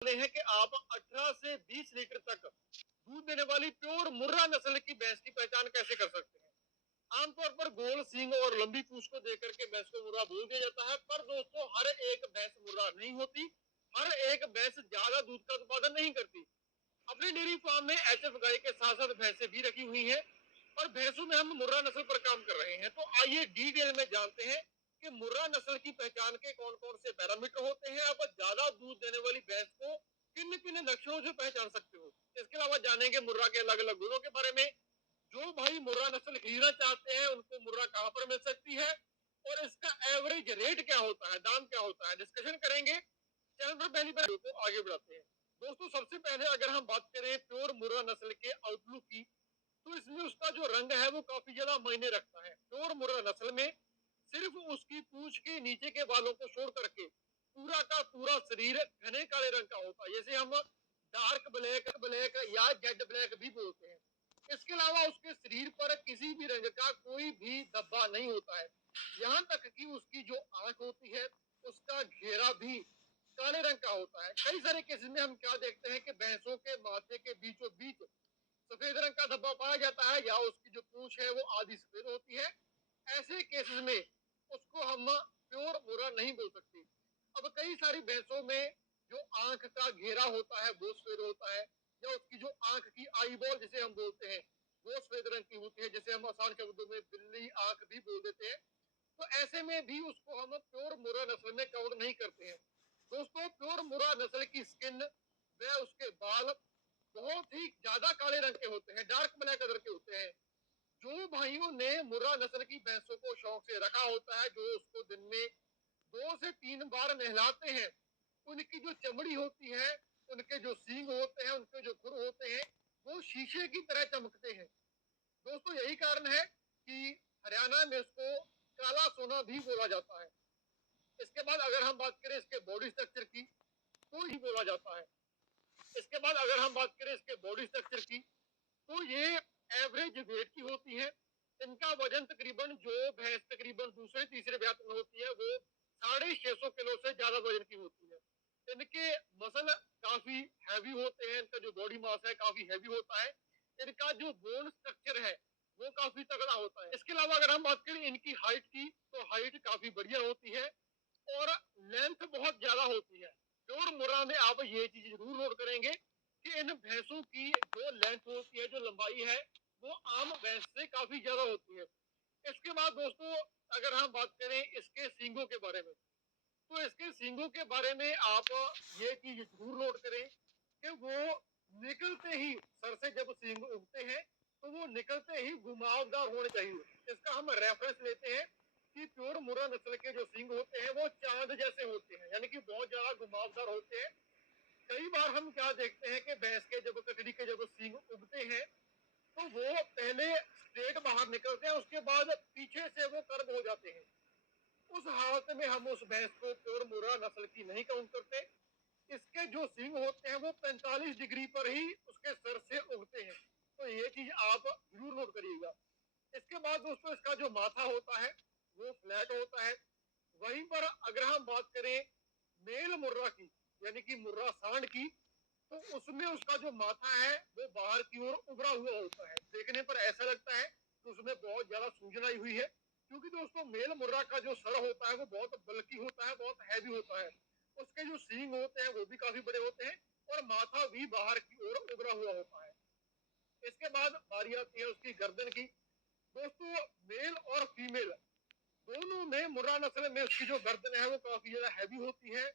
हैं कि आप 18 से 20 लीटर तक दूध देने वाली प्योर मुर्रा नस्ल की भैंस की पहचान कैसे कर सकते हैं। आमतौर पर गोल सींग और लंबी पूंछ को देकर के भैंस को मुर्रा बोल दिया जाता है, पर दोस्तों हर एक भैंस मुर्रा नहीं होती। हर एक भैंस ज्यादा दूध का उत्पादन नहीं करती। अपने डेयरी फार्म में एचएफ गाय के साथ साथ भैंसें भी रखी हुई हैं और भैंसों में हम मुर्रा नस्ल पर काम कर रहे हैं। तो आइए डिटेल में जानते हैं कि मुर्रा नस्ल की पहचान के कौन कौन से पैरामीटर होते हैं। आप ज्यादा दूध देने वाली भैंस को किन किन लक्षणों से पहचान सकते हो। इसके अलावा जानेंगे मुर्रा के अलग अलग गुणों के बारे में। जो भाई मुर्रा नस्ल खरीदना चाहते हैं उनको मुर्रा कहाँ पर मिल सकती है और इसका एवरेज रेट क्या होता है, दाम क्या होता है, डिस्कशन करेंगे। चैनल पर पहली बार को आगे बढ़ाते हैं। दोस्तों सबसे पहले अगर हम बात करें प्योर मुर्रा नस्ल के आउटलुक की, तो इसमें उसका जो रंग है वो काफी ज्यादा मायने रखता है। प्योर मुर्रा नस्ल में सिर्फ उसकी पूंछ के नीचे के बालों को छोड़ करके पूरा का पूरा शरीर घने काले रंग का होता है, जैसे हम डार्क ब्लैक ब्लैक या जेड ब्लैक भी बोलते हैं। इसके अलावा उसके शरीर पर किसी भी रंग का कोई भी धब्बा नहीं होता है। यहाँ तक कि उसकी जो आंख होती है उसका घेरा भी काले रंग का होता है। कई सारे केसेस में हम क्या देखते हैं कि भैंसों के माथे के बीचों बीच सफेद रंग का धब्बा पाया जाता है या उसकी जो पूंछ है वो आधी सफेद होती है। ऐसे केसेस में उसको हम प्योर मुर्रा नहीं बोल सकते। अब कई सारी भैंसों में जो आंख का घेरा होता है वो सफेद होता है, या उसकी जो आंख की आईबॉल जिसे हम बोलते हैं वो सफेद रंग की होती है, जिसे हम आसान शब्दों में बिल्ली आंख भी बोल देते हैं। तो ऐसे में भी उसको हम प्योर मुर्रा नस्ल में काउंट नहीं करते हैं। दोस्तों प्योर मुर्रा नस्ल की स्किन व उसके बाल बहुत ही ज्यादा काले रंग के होते हैं, डार्क ब्लैक कलर के होते हैं। जो भाइयों ने मुर्रा नस्ल की भैंसों को शौक से रखा होता है, जो उसको दिन में 2 से 3 बार नहलाते हैं, उनकी जो चमड़ी होती है, उनके जो सींग होते हैं, उनके जो खुर होते हैं, वो शीशे की तरह चमकते हैं। दोस्तों यही कारण है कि हरियाणा में उसको काला सोना भी बोला जाता है। इसके बाद अगर हम बात करें इसके बॉडी स्ट्रक्चर की, तो ही बोला जाता है। इसके बाद अगर हम बात करें इसके बॉडी स्ट्रक्चर की, तो ये एवरेज वेट की होती है। इनका वजन तकरीबन, जो भैंस तकरीबन दूसरे तीसरे ब्यात में होती है वो 650 किलो से ज्यादा वजन की होती है। इनके मसल काफी हैवी होते हैं, इनका जो बॉडी मास है काफी हैवी होता है। इनका जो बोन स्ट्रक्चर है वो काफी तगड़ा होता है। इसके अलावा अगर हम बात करें इनकी हाइट की, तो हाइट काफी बढ़िया होती है और लेंथ बहुत ज्यादा होती है। प्योर मुर्रा में आप ये चीज जरूर नोट करेंगे कि इन भैंसों की जो लेंथ होती है, जो लंबाई है, वो आम भैंस से काफी ज्यादा होती है। इसके बाद दोस्तों अगर हम बात करें इसके सींगों के बारे में, तो इसके सींगों के बारे में आप ये चीज जरूर नोट करें कि वो निकलते ही, सर से जब सींग उगते हैं तो वो निकलते ही घुमावदार होने चाहिए। इसका हम रेफरेंस लेते हैं कि प्योर मुर्रा नस्ल के जो सींग होते हैं वो चांद जैसे होते हैं, यानी कि बहुत ज्यादा घुमावदार होते हैं। कई बार हम क्या देखते हैं कि भैंस के जब ककड़ी के जब सींग उगते हैं तो वो पहले स्ट्रेट बाहर निकलते हैं, उसके बाद पीछे से वो कर्व हो जाते हैं। उस हालत में हम उस भैंस को प्योर मुर्रा नस्ल की नहीं काउंट करते। इसके जो सींग होते हैं वो 45 डिग्री पर ही उसके सर से उगते हैं। तो ये चीज आप जरूर नोट करिएगा। इसके बाद दोस्तों इसका जो माथा होता है वो फ्लैट होता है। वहीं पर अगर हम बात करें मेल मुर्रा की, यानी कि मुर्रा सांड की, तो उसमें उसका जो माथा है वो बाहर की ओर उभरा हुआ होता है। देखने पर ऐसा लगता है कि उसमें बहुत ज्यादा सूजन आई हुई है, क्योंकि दोस्तों मेल मुर्रा का जो सर होता है वो बहुत बल्कि होता है, बहुत हैवी होता है। उसके जो सींग होते हैं वो भी काफी बड़े होते हैं और माथा भी बाहर की ओर उभरा हुआ होता है। इसके बाद बारी आती है उसकी गर्दन की। दोस्तों मेल और फीमेल दोनों में मुर्रा नस्ल में उसकी जो गर्दन है वो काफी ज्यादा हैवी होती है।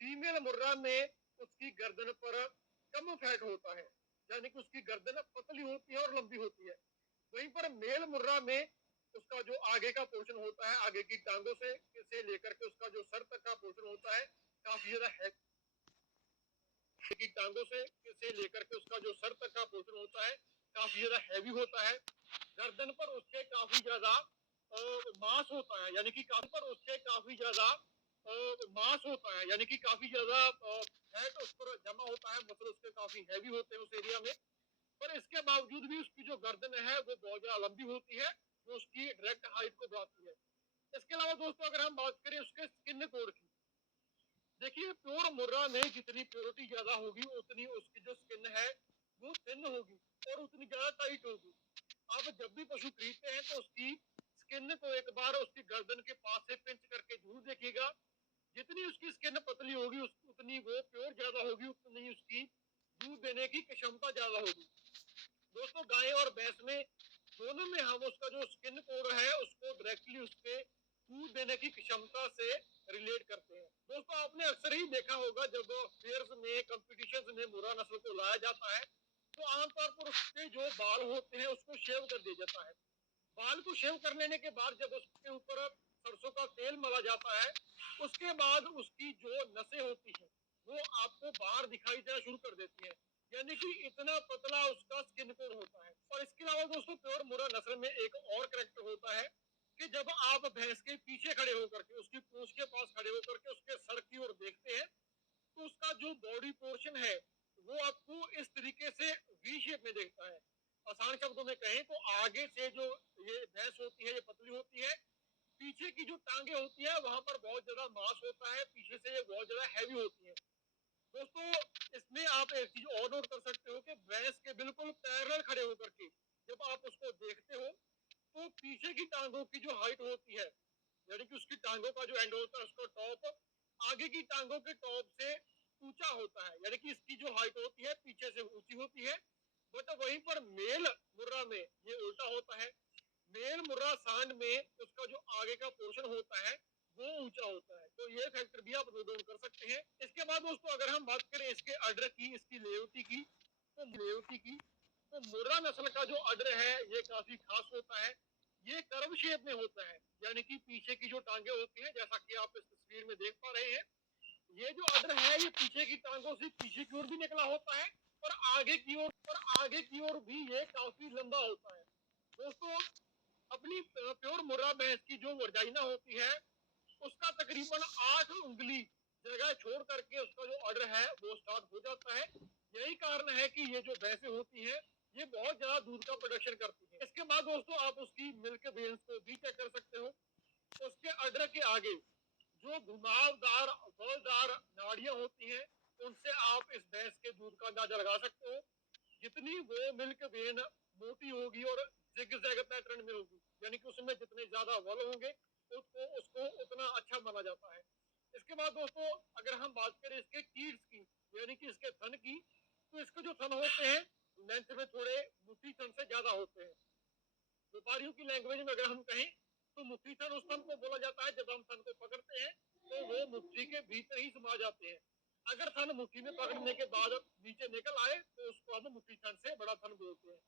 फीमेल मुर्रा में उसकी गर्दन पर कम फैट होता है, यानी कि उसकी गर्दन पतली होती है और लंबी होती है। वहीं पर मेल मुर्रा में उसका जो आगे का पोर्शन होता है, आगे की टांगों से लेकर के उसका जो सर तक का पोर्शन होता है काफी ज्यादा है, की टांगों से लेकर के उसका जो सर तक का पोर्शन होता है काफी ज्यादा हैवी होता है। गर्दन पर उसके काफी ज्यादा मांस होता है, यानी कि काफी पर उसके काफी ज्यादा मांस होता है, यानी कि काफी ज्यादा फैट उस पर जमा होता है, मतलब उसके काफी हैवी होते हैं उस एरिया में। पर इसके बावजूद भी उसकी जो गर्दन है वो बहुत ज्यादा लंबी होती है, जो उसकी डायरेक्ट हाइट को बढ़ाती है। इसके अलावा दोस्तों अगर हम बात करें उसके स्किन कोड की, देखिए प्योर मुर्रा में जितनी प्योरिटी ज्यादा होगी उतनी उसकी जो स्किन है वो थिन होगी और उतनी ज्यादा टाइट होगी। आप जब भी पशु खरीदते हैं तो उसकी स्किन को एक बार उसकी गर्दन के पास से पिंच करके जरूर देखिएगा। जितनी उसकी स्किन पतली होगी उतनी वो प्योर ज्यादा होगी, उतनी उसकी दूध देने की क्षमता ज्यादा होगी। दोस्तों गाय और भैंस में दोनों में हम उसका जो स्किन कोड है उसको डायरेक्टली उसके दूध देने की क्षमता से रिलेट करते हैं। दोस्तों आपने अक्सर ही देखा होगा जब फेयर्स में कंपटीशन में मुर्रा नस्ल को लाया जाता है तो आमतौर पर उसके जो बाल होते हैं उसको शेव कर दिया जाता है। बाल को शेव कर लेने के बाद जब उसके ऊपर सरसों का तेल मला जाता है उसके बाद उसकी जो नसें होती हैं वो आपको बाहर दिखाई देना शुरू कर देती हैं, यानी कि इतना पतला उसका स्किन कोड होता है। और इसके अलावा दोस्तों प्योर मुर्रा नस्ल में एक और करेक्टर होता है कि जब आप भैंस के पीछे खड़े होकर के उसकी पूंछ के पास खड़े होकर के उसके सर की ओर देखते हैं तो उसका जो बॉडी पोर्शन है वो आपको इस तरीके से वी शेप में देखता है। आसान शब्दों में कहें तो आगे से जो ये भैंस होती है ये पतली होती है, पीछे की जो टांगे होती है वहां पर बहुत ज्यादा मांस होता है, पीछे से ये बहुत ज्यादा हैवी होती है। दोस्तों इसमें आप एक चीज और नोट कर सकते हो कि भैंस के बिल्कुल पैरेलल खड़े होकर के जब आप उसको देखते हो तो पीछे की टांगों की जो हाइट होती है, यानी कि उसकी टांगों का जो एंड होता है उसका टॉप आगे की टांगों के टॉप से ऊंचा होता है, यानी कि इसकी जो हाइट होती है पीछे से ऊंची होती है। बट वहीं पर मेल मुर्रा में ये उल्टा होता है। मेल मुर्रा सांड में उसका जो आगे का पोर्शन होता है वो ऊंचा होता है, तो ये फैक्टर भी आप नोट डाउन कर सकते हैं। इसके बाद दोस्तों अगर हम बात करें इसके अडर की, इसकी लेवटी की तो मुर्रा नस्ल का जो अडर है ये काफी खास होता है। ये कर्व शेप में होता है, यानी कि पीछे की जो टांगे होती हैं जैसा कि आप इस तस्वीर में देख पा रहे हैं, ये जो अडर है ये पीछे की टांगों से पीछे की ओर भी निकला होता है और आगे की ओर भी ये काफी लंबा होता है। दोस्तों अपनी प्योर मुर्रा भैंस की जो वर्जाइना होती है उसका तकरीबन 8 उंगली जगह छोड़ करके उसका जो ऑर्डर है वो स्टार्ट हो जाता है। यही कारण है कि ये जो भैंसें होती हैं ये बहुत ज्यादा दूध का प्रोडक्शन करती है। इसके बाद दोस्तों आप उसकी मिल्क वेन्स को भी चेक कर सकते हो। उसके ऑर्डर के आगे जो घुमावदार बलदार नाड़ियां होती हैं उनसे आप इस भैंस के दूध का अंदाजा लगा सकते हो। जितनी वो मिल्क वेन मोटी होगी और जिग-जैग पैटर्न में होगी, यानी कि उसमें जितने ज्यादा वल होंगे उसको उसको उतना अच्छा माना जाता है। इसके बाद दोस्तों अगर हम बात करें इसके कीड्स की, यानी कि इसके थन की, तो इसके जो थन होते हैं लेंथ में थोड़े मुट्ठी थन से ज्यादा होते हैं। व्यापारियों की लैंग्वेज में अगर हम कहें तो मुट्ठी थन उस थन को बोला जाता है जब हम थन को पकड़ते हैं तो वो मुट्ठी के भीतर ही समा जाते हैं। अगर थन मुट्ठी में पकड़ने के बाद नीचे निकल आए तो उसको हम मुट्ठी थन से बड़ा थन बोलते हैं।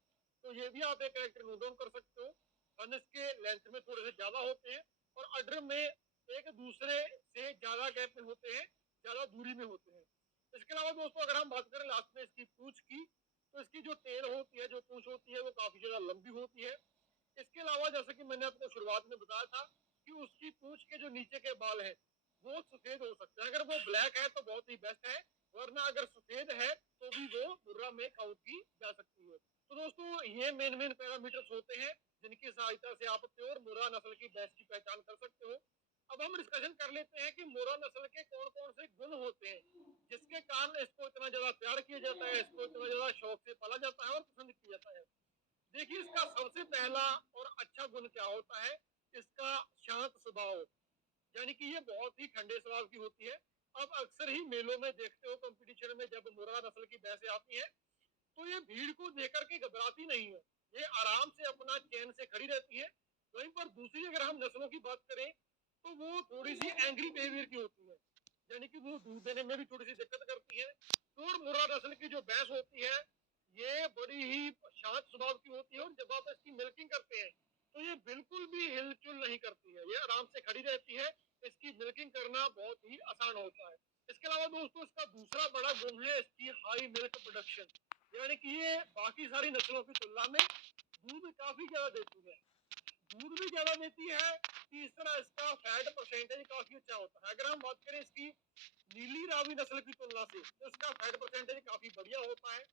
तो ये भी आप एक कैरेक्टर नोट डाउन कर सकते हो। थन इसके लेंथ में थोड़े से ज्यादा होते हैं और अडर में एक दूसरे से ज्यादा गैप में होते हैं, ज्यादा दूरी में होते हैं। इसके अलावा दोस्तों अगर हम बात करें लास्ट में इसकी पूंछ की, तो इसकी जो टेल होती है, जो पूंछ होती है वो काफी ज्यादा लंबी होती है। इसके अलावा जैसे कि मैंने आपको शुरुआत में बताया था कि उसकी पूंछ के जो नीचे के बाल हैं वो सफेद हो सकते हैं। अगर वो ब्लैक है तो बहुत ही बेस्ट है, वरना अगर सफेद है तो भी वो मुर्रा में काउंट की जा सकती है। तो दोस्तों ये मेन पैरामीटर्स होते हैं जिनकी सहायता से आप प्योर मुर्रा नस्ल की भैंस की पहचान कर सकते हो। अब हम डिस्कशन कर लेते हैं कि मुर्रा नस्ल के कौन कौन से गुण होते हैं जिसके कारण इसको इतना ज्यादा प्यार किया जाता है, इसको इतना ज्यादा शौक से पाला जाता है और पसंद किया जाता है। देखिए इसका सबसे पहला और अच्छा गुण क्या होता है, इसका शांत स्वभाव, यानी कि ये बहुत ही ठंडे स्वभाव की होती है। अब अक्सर ही मेलों में देखते हो कंपटीशन में जब मुर्रा नस्ल की भैंसें आती हैं तो ये भीड़ को देकर के घबराती नहीं है, ये आराम से अपना चैन से खड़ी रहती है। वहीं पर दूसरी अगर हम नस्लों की बात करें तो वो थोड़ी सी एंग्री बिहेवियर की होती है, यानी कि वो दूध देने में भी थोड़ी सी दिक्कत करती है। तो मुर्रा नस्ल की जो भैंस होती है ये बड़ी ही शांत स्वभाव की होती है और जब आप इसकी मिल्किंग करते हैं तो ये बिल्कुल भी हिलचुल नहीं करती है, ये आराम से खड़ी रहती है। इसकी मिल्किंग करना बहुत ही आसान होता है। इसके अलावा दोस्तों इसका दूसरा बड़ा गुण है इसकी हाई मिल्क प्रोडक्शन, यानी कि ये बाकी सारी नस्लों की तुलना में दूध काफी ज्यादा देती है, दूध भी ज्यादा देती है। तीसरा इसका फैट परसेंटेज काफी अच्छा होता है। अगर हम बात करें इसकी नीली रावी नस्ल की तुलना से तो इसका फैट परसेंटेज काफी बढ़िया होता है।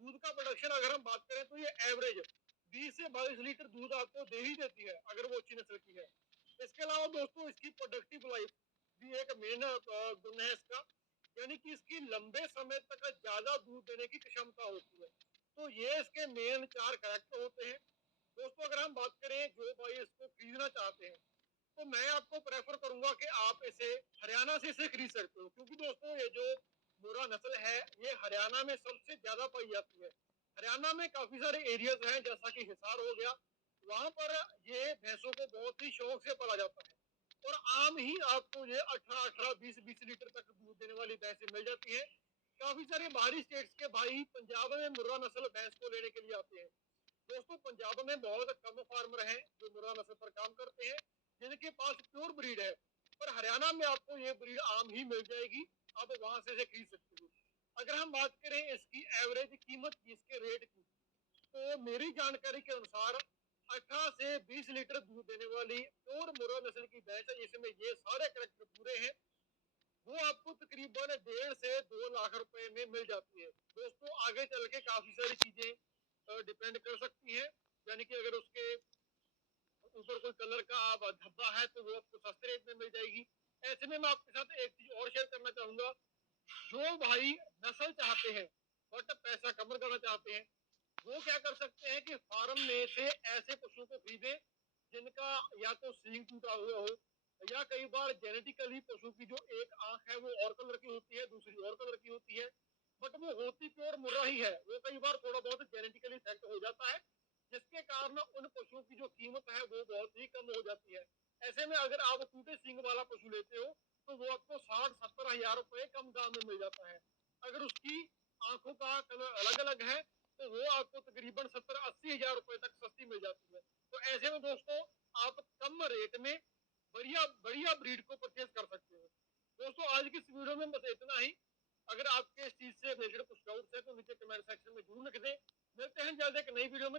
दूध का प्रोडक्शन अगर हम बात करें तो ये एवरेज 20 से 22 लीटर दूध आपको दे ही देती है अगर वो अच्छी नस्ल की है। इसके अलावा दोस्तों इसकी प्रोडक्टिव लाइफ भी एक मेन गुण है इसका, यानी कि इसकी लंबे समय तक ज्यादा दूध देने की क्षमता होती है। तो ये इसके मेन 4 कैरेक्टर होते हैं। दोस्तों अगर हम बात करें जो भाई इसको खरीदना चाहते हैं, तो मैं आपको प्रेफर करूंगा कि आप इसे हरियाणा से इसे खरीद सकते हो, क्योंकि दोस्तों ये जो मुर्रा नस्ल है ये हरियाणा में सबसे ज्यादा पाई जाती है। हरियाणा में काफी सारे एरियाज हैं जैसा कि हिसार हो गया, वहां पर ये भैंसों को बहुत ही शौक से पाला जाता है। और आम ही आपको ये 18-18, 20-20 लीटर तक दूध देने वाली भैंसें मिल जाती है। काफी सारे बाहरी स्टेट्स के भाई पंजाब में मुर्रा नस्ल भैंस को लेने के लिए आते हैं। दोस्तों पंजाब में बहुत कम फार्मर हैं जो मुर्रा नस्ल पर काम करते हैं, जिनके पास प्योर ब्रीड है। पर हरियाणा में आपको ये ब्रीड आम ही मिल जाएगी, आप वहां से इसे खरीद सकते हो। अगर हम बात करें इसकी एवरेज कीमत की, इसके रेट की, तो मेरी जानकारी के अनुसार 18 से 20 लीटर दूध देने वाली प्योर मुर्रा नस्ल की भैंस है, जिसमें ये सारे करेक्टर पूरे हैं, वो आपको तकरीबन 1.5 से 2 लाख रुपए में मिल जाती है। दोस्तों आगे चल के काफी सारी चीजें डिपेंड कर सकती है, यानी कि अगर उसके ऊपर कोई कलर का धब्बा है तो वो आपको सस्ते रेट में मिल जाएगी। ऐसे में मैं आपके साथ एक चीज और शेयर करना चाहूंगा, जो भाई नस्ल चाहते हैं बट पैसा कम करना चाहते हैं, वो क्या कर सकते हैं कि फार्म में से ऐसे पशुओं को खरीदें जिनका या तो सींग टूटा हुआ हो, या कई बार जेनेटिकली पशु की जो एक आंख है वो और कलर की होती है, दूसरी और कलर की होती है, बट वो होती प्योर मुर्रा ही है। वो कई बार थोड़ा बहुत जेनेटिकली इफेक्ट हो जाता है, जिसके कारण उन पशुओं की जो कीमत है वो बहुत ही कम हो जाती है। ऐसे में अगर आप टूटे सींग वाला पशु लेते हो तो वो आपको 60-70 हजार रुपए कम दाम में मिल जाता है। अगर उसकी आंखों का कलर अलग अलग है तो वो आपको तकरीबन 70-80 हजार रुपए तक सस्ती मिल जाती है। तो ऐसे में दोस्तों आप कम रेट में बढ़िया बढ़िया ब्रीड को परचेज कर सकते हो। दोस्तों आज की इस वीडियो में बस इतना ही। अगर आपके इस चीज से रिलेटेड कुछ डाउट्स है तो नीचे कमेंट सेक्शन में जरूर लिख दें। मिलते हैं जल्द एक नई वीडियो में।